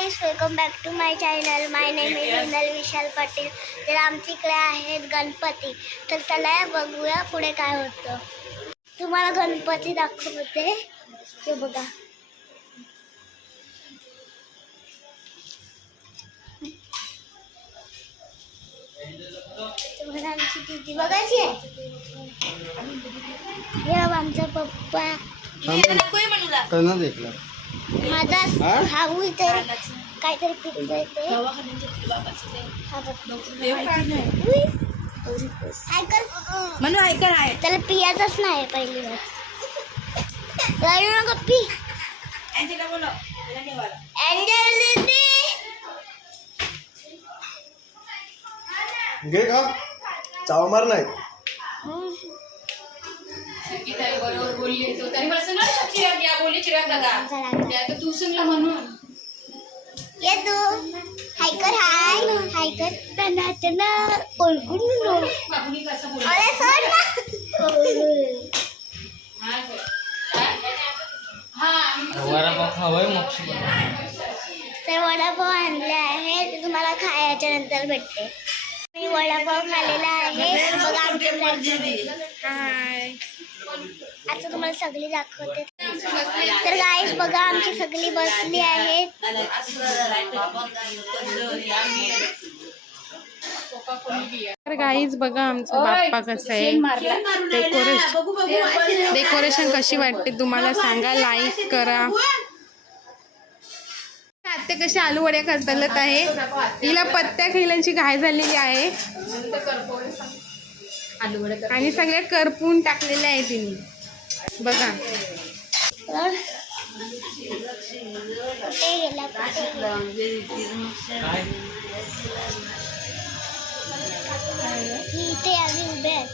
Guys, welcome back to my channel. My name is Indal Vishal Patil. तर आमच्या इकडे आहेत गणपती. तर चला बघूया पुढे काय होतं. तुम्हाला गणपती दाखवते. हे बघा, तुम्हाला आमची दिदी बघायची आहे. हे आमचा पप्पा माझा भाऊ इथे काहीतरी पिकतोय ते. त्याला पियाचंच नाही पहिली बार. नको पी. घे का चाव मार नाही. बरोबर बोलली तू. तरी मला सांग चिराग या बोलली चिराग दादा तू सांगला म्हणून ये तू हाय कर. हाय कर त्यांना ओळखून बाबूनी कसं बोलली. अरे सोड ना. वडापाव खावाय मग तर वडापाव आणले आहे, ते तुम्हाला खायच्या नंतर भेटते. मी वडापाव खाल्लेला आहे. बघा आमच्या हाय. आता तुम्हाला सगळी दाखवते. तर गाईस बघा, आमची सगळी बसली आहेत. तर गाईज बघा आमचा बाप्पा कसं आहे. डेकोरेशन कशी वाटते तुम्हाला सांगा. लाईक करा. आत्या कशी आलू वड्या करतलत आहे. हिला पत्त्या खिलांची घाय झालेली आहे आणि सगळ्या करपून टाकलेल्या आहे तिने. बघा इथे आम्ही उभे आहेत.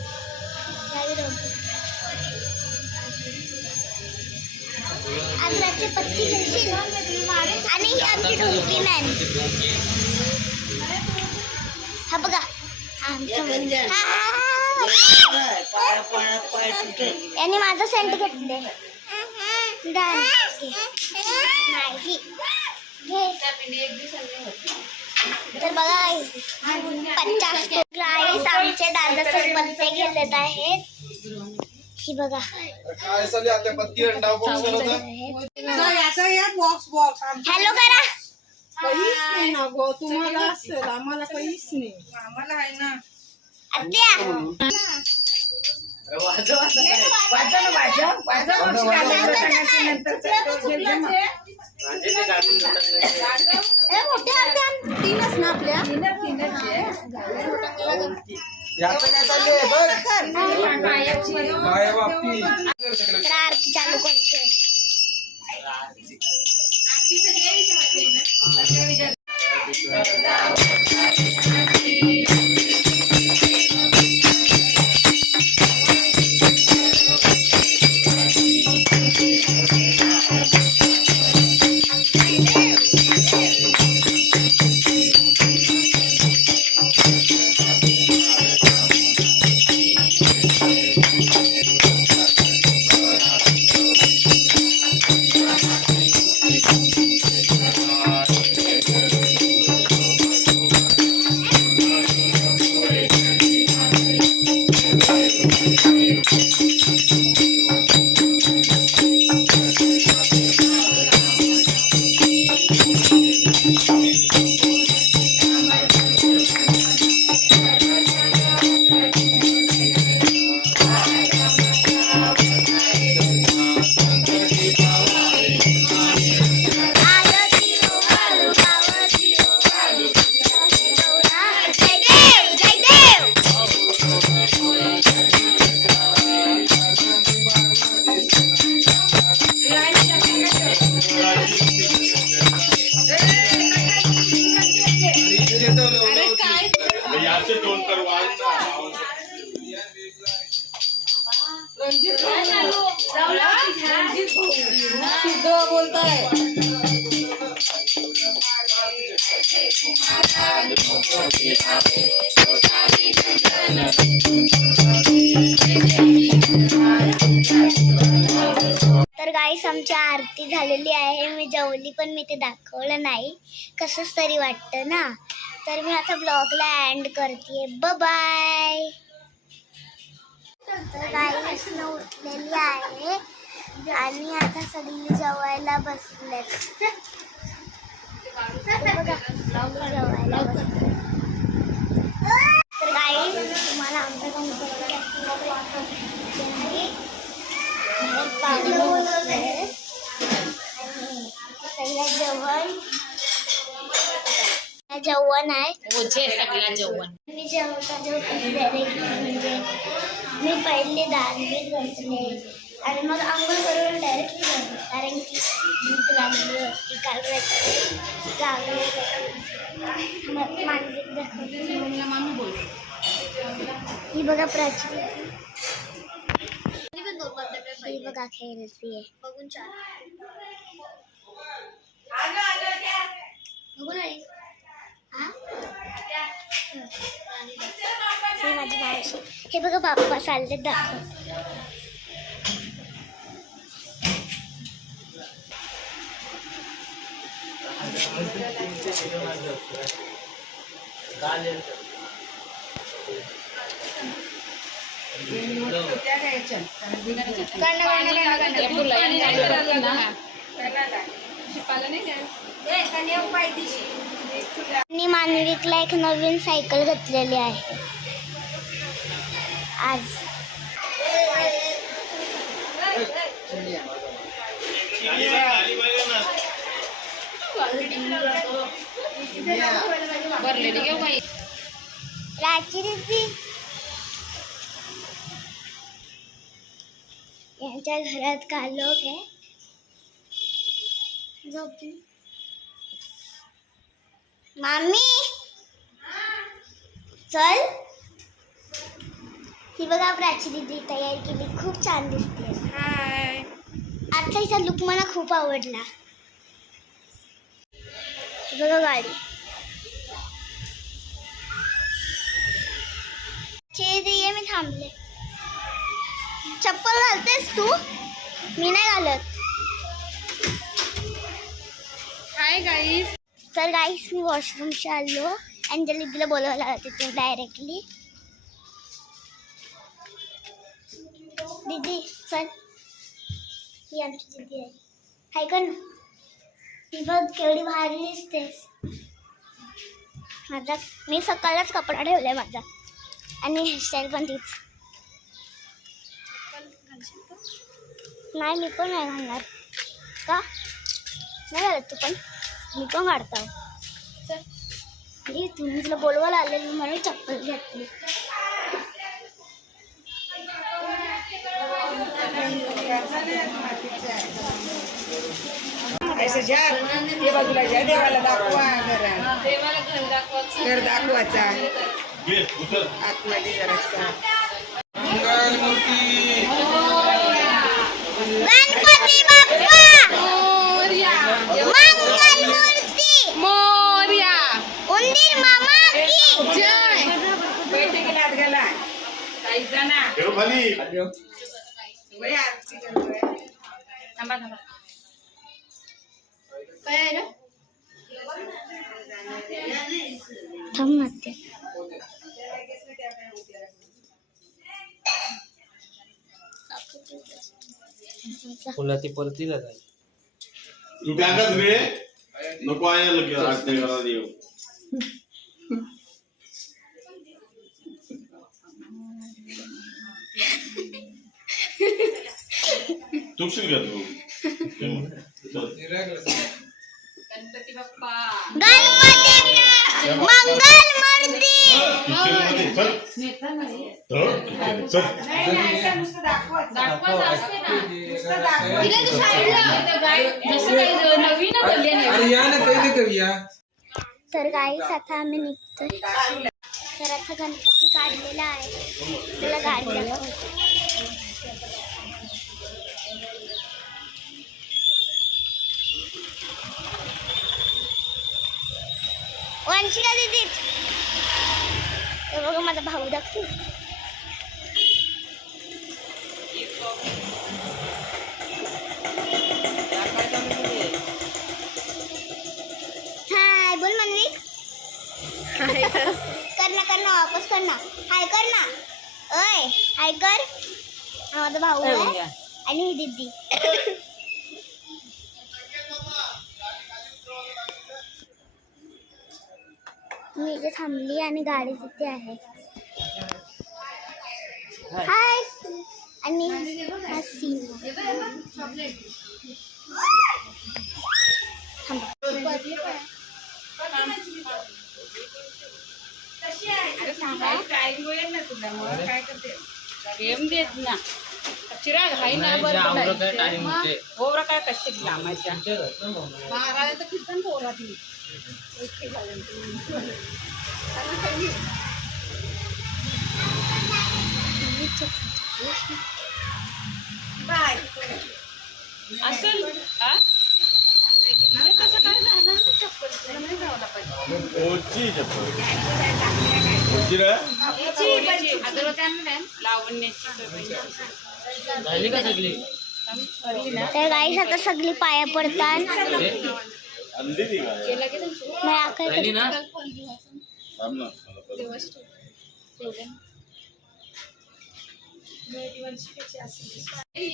आंध्राची पत्ती घेशील आणि आमची ढोलकी नाही. हा बघा यांनी माझा सेंट घेतले नाही. तर बघा 50 गाईस आमचे दादाचे पत्ते घेत आहेत. ही बघा हॅलो करा. तुम्हाला असेल, आम्हाला काहीच नाही. आम्हाला आहे ना आत्या. तीनच ना आपल्या आरती चालू करते. बोलताय तर गाईस आमची आरती झालेली आहे. मी जेवले. बनवली पण मी ते दाखवलं नाही, कसंच तरी वाटतं ना. तर मी आता ब्लॉगला एंड करते. बाय. तर गाईस उठलेली आहे आणि आता सगळी जेवायला बसलेत. जेवायला बसले. तर गाईस तुम्हाला आमच्या जेवण आहे. मी जेवता म्हणजे मी पहिले दालबीत बसले आणि मग आंघोळ करून डायरेक्टली बसले, कारण की भूक लागली होती. काल मानसिक दाखवली. ही बघा प्राची, ही बघा खेळतीये. बघून छान. बघून माझी मावशी. हे बघा बाप्पा चालले दाखव. मी मानविकला एक नवीन सायकल घेतलेली आहे आज. राची दीदी यांच्या घरात का लोक आहे. झोपली मामी, चल. ही बघा प्राची दीदी तयारी केली, खूप छान दिसते. हाय. आजचा हिचा लुक मला खूप आवडला. ही बघा गाडी. ये मी थांबले. चप्पल घालतेस तू? मी नाही घालत. Hi guys. तर गाईस मी वॉशरूमशी आलो. अंजली दीदीला बोलवायला होते ते डायरेक्टली. दीदी चल. ही आमची दीदी आहे. हाय का ना? ती बघ केवढी भारी दिसतेस. माझा मी सकाळलाच कपडा ठेवलाय माझा आणि हेअरस्टाईल पण तीच. नाही मी पण नाही घालणार. का नाही घालत तू पण? मी पण काढतो. तुम्ही तुला बोलवायला आले म्हणून चप्पल घातली. बाजूला जा, देवाला दाखवा. घर दाखवायचा आतमध्ये जरासा. गणपती बाप्पा मंगलमूर्ती मोरया. उंदीर मामा की जय. बैठकीला आत गेला काही जणा थांब ना ते. तुला ती परतीला जाईल. तू टाकच रे नको आहे लगेच आज ते करा देऊ. तुझी का तू गणपती बाप्पा गणपती मंगलमूर्ती. नुसतं दाखवायचं. दाखवायचं असते ना. नुसतं दाखवायचं. तिला तू साईडला जसं काही नवीनच आली आहे. तर गाईस आता आम्ही निघतोय. तर आता गणपती काढलेला आहे. त्याला गाडी दाखवते. वंशिका दीदी बघा माझा भाऊ दाखवू. कर ना वापस कर ना. हाय कर ना. ओय हाय कर. हा माझा भाऊ आहे आणि ही दीदी. मी इथे थांबली आणि गाडी तिथे आहे. हाय आणि हा सीन. गेम देत ना चिराग हाय ना नाही, बरं आवरं काय बोलायचं. टाइम मग होते. पोरं काय कशी लांबायच्या तुमच्या घरचं मग. महाराज तर कीर्तन पोरा ती असेल हा? नाही, तसं काय झालं नाही, चप्पल नाही जावं पाहिजे. ओची चप्पल. ओची रे. लावण्याची झाली का सगळी? तर गाईस आता सगळी पाया पडतात. अंडी ती काय? नाही आखर झाली ना? थांब ना.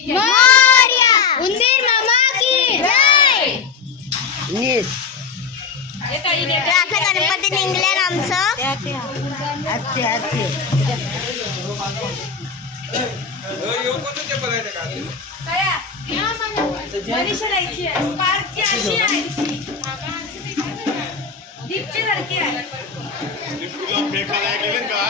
मोरया उंदीर मामा की जय. तर आता गणपती निघले आमचं. तुला फेकायला गेले का?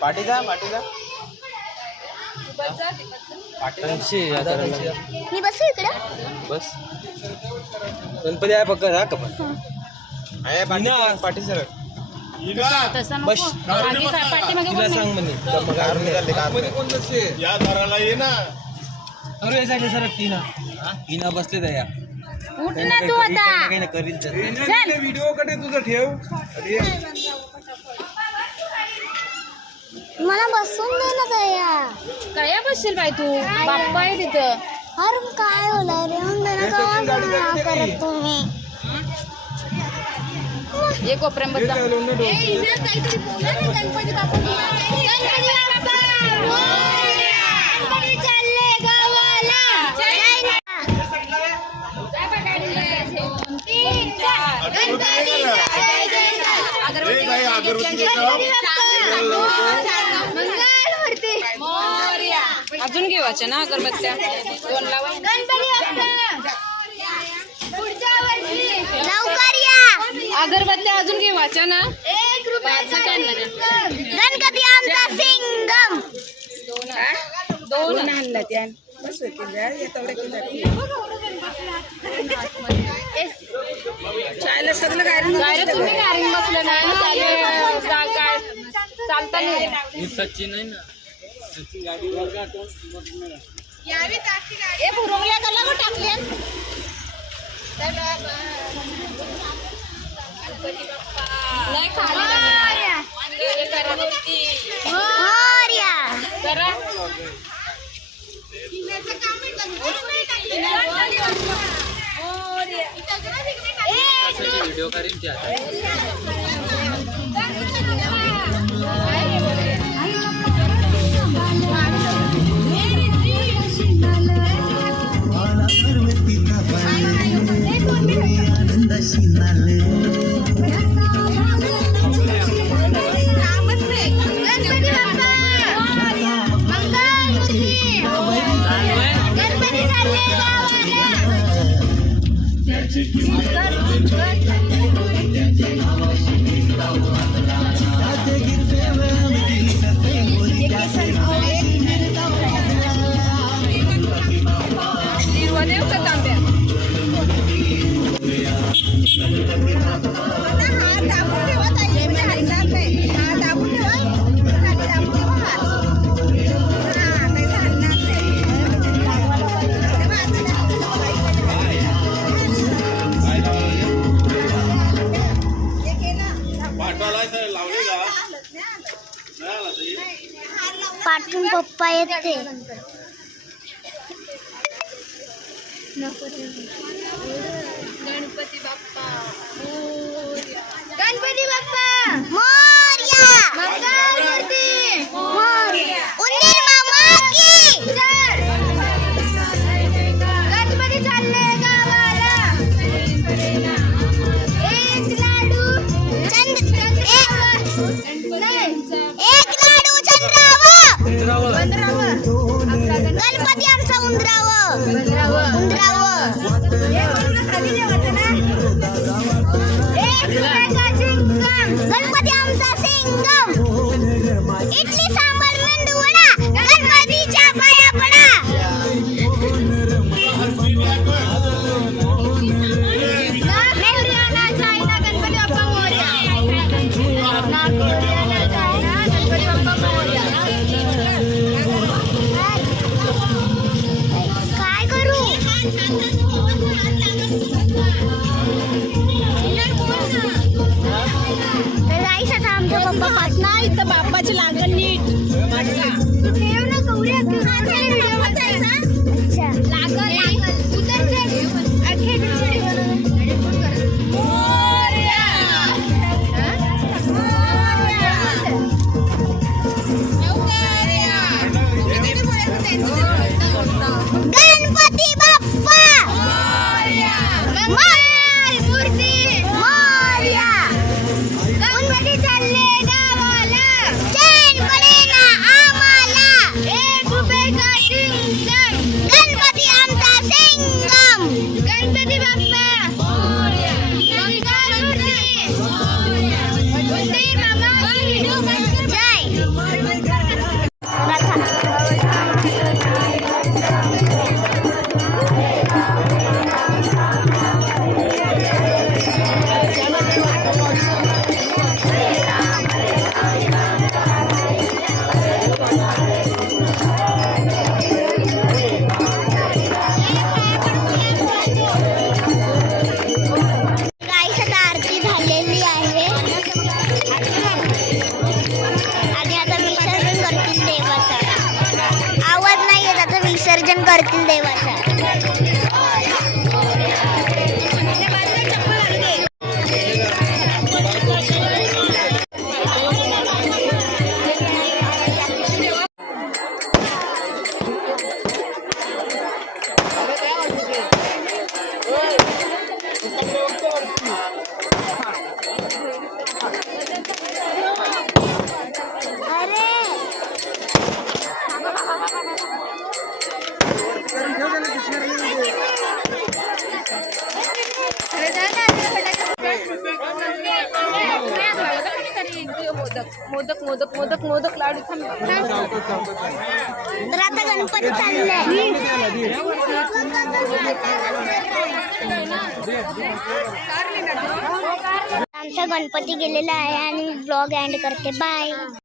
पाटीचा मी बसू इकडं. बस गणपती आहे बघ हा का पण आहे पाटी सर तसं बस मागे काय पाठीमागे तिला सांग म्हणे कोण बसले या दाराला ये ना. अरे यासाठी सर टीना टीना बसले त्या उठ ना तू आता. काही ना करील तर व्हिडिओ कडे तुझं ठेव. मला बसून दे ना दया. काय बसशील बाई तू बाप्पा आहे तिथं. अरे मग काय होणार रे. मग दया काय करत तुम्ही. एक कोपऱ्यामध्ये काहीतरी बोला ना गणपती बाप्पा. गणपती चालले गावाला. अजून घेवायच्या ना अगरबत्त्या 2 लावा. लवकर या. अगरबत्त्या अजून घेवायच्या ना. 1 पाच आणणार आहे. गणपती आमचा सिंगम. 2 आणलं त्या बस चायला सगळं काय रे तुम्ही गाडीत बसले नाही. चालता नाही. ही सचिन आहे ना. ए भुरंगल्या कला गो टाकल्या. नाही खाली मोरया. करा. व्हिडिओ करीन ते आता. गणपती बाप्पा मंगलमूर्ती. गणपती चालले देव का तांब्या. पाठवायला लावले का? नाही आला तरी. पाठून पप्पा येते. गणपती बाप्पा मोरया. मोरया. उंदीर मामा की जय. गणपती चालले गावाला. एक लाडू एक लाडू चंद्रावं. गणपती आमचा उंदरावं. गणपती आमचा सिंगम. इडली सांबार मेंदू वडा गणपतीच्या पाया पडा. गणपती बाप्पा मोरया. काय करू? आता आमचा पप्पा पाटणा इथं बाप्पाची लागण नीट ठेव ना गौरी. गणपती बाप्पा मूर्ती मोरया. गणपती चालले गावाला. चैन पडेना आम्हाला. एक रुपयाचा सिंगम. गणपती आमचा सिंगम. गणपती बाप्पा मंगलमूर्ती. उंदीर मामा की जय. गाईस आता आरती झालेली आहे आणि आता विसर्जन करतील देवाचा. आवाज नाही येत. आता विसर्जन करतील देवाचा. मोदक मोदक मोदक मोदक लाडू थांब. तर आता गणपती चालले. आमचा गणपती गेलेला आहे आणि ब्लॉग एंड करते. बाय.